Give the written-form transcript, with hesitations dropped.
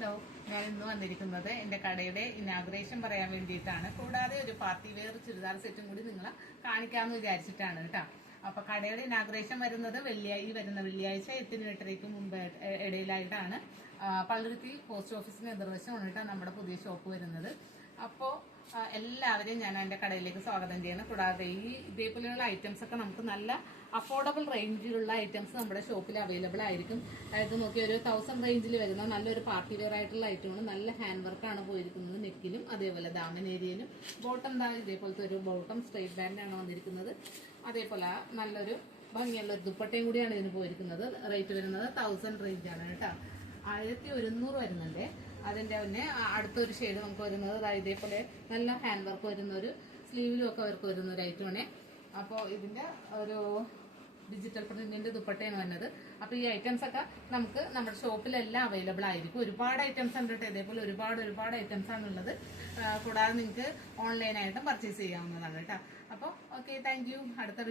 Hello, ഞാൻ ഇന്ന് വന്നിരിക്കുന്നത് എൻ്റെ കടയുടെ ഇനാഗുറേഷൻ പറയാൻ വേണ്ടിയിട്ടാണ്. കൂടാതെ ഒരു പാർട്ടി വെയർ ചുരിദാർ സെറ്റും കൂടി നിങ്ങളെ കാണിക്കാമെന്ന് വിചാരിച്ചിട്ടാണ് കേട്ടോ. അപ്പോൾ കടയുടെ ഇനാഗുറേഷൻ വരുന്നത് വരുന്ന വെള്ളിയാഴ്ച 8-നും 8:30-ക്കും മുമ്പ് ഇടയിലായിട്ടാണ്. പള്ളുരുത്തി പോസ്റ്റ് ഓഫീസിന് എതിർവശമാണ് കേട്ടോ നമ്മുടെ പുതിയ ഷോപ്പ് വരുന്നത്. അപ്പോൾ എല്ലാവരെയും ഞാൻ എൻ്റെ കടയിലേക്ക് സ്വാഗതം ചെയ്യുന്നു. കൂടാതെ ഇതേപോലെയുള്ള ഐറ്റംസ് ഒക്കെ നമുക്ക് നല്ല അഫോർഡബിൾ റേഞ്ചിലുള്ള ഐറ്റംസ് നമ്മുടെ ഷോപ്പിൽ അവൈലബിൾ ആയിരിക്കും. അതായത് നോക്കി ഒരു 1000 റേഞ്ചിൽ വരുന്ന നല്ലൊരു പാർട്ടി വെയർ ആയിട്ടുള്ള ഐറ്റമാണ്. നല്ല ഹാൻഡ് വർക്കാണ് പോയിരിക്കുന്നത് നെക്കിലും അതേപോലെ ദാമൻ ഏരിയയിലും. ബോട്ടം ഇതേപോലത്തെ ഒരു ബോട്ടം സ്ട്രെയിറ്റ് ബാൻഡാണ് വന്നിരിക്കുന്നത്. അതേപോലെ നല്ലൊരു ഭംഗിയുള്ള ഒരു ദുപ്പട്ടയും കൂടിയാണ് ഇതിന് പോയിരിക്കുന്നത്. റേറ്റ് വരുന്നത് 1000 റേഞ്ചാണ് കേട്ടോ. 1100 വരുന്നുണ്ട്. അതിൻ്റെ പിന്നെ അടുത്തൊരു ഷെയ്ഡ് നമുക്ക് വരുന്നത് ഇതേപോലെ നല്ല ഹാൻഡ് വർക്ക് വരുന്ന ഒരു സ്ലീവിലും ഒക്കെ വർക്ക് വരുന്ന ഒരു ഐറ്റമാണ്. അപ്പോൾ ഇതിൻ്റെ ഒരു ഡിജിറ്റൽ പ്രിന്റിന്റെ ദുപ്പട്ടയാണ് വന്നത്. അപ്പോൾ ഈ ഐറ്റംസ് ഒക്കെ നമുക്ക് നമ്മുടെ ഷോപ്പിലെല്ലാം അവൈലബിൾ ആയിരിക്കും. ഒരുപാട് ഐറ്റംസ് ഉണ്ട് കേട്ടോ. ഇതേപോലെ ഒരുപാട് ഐറ്റംസ് ആണുള്ളത്. കൂടാതെ നിങ്ങൾക്ക് ഓൺലൈനായിട്ടും പർച്ചേസ് ചെയ്യാവുന്നതാണ് കേട്ടോ. അപ്പോൾ ഓക്കെ, താങ്ക് യു. അടുത്ത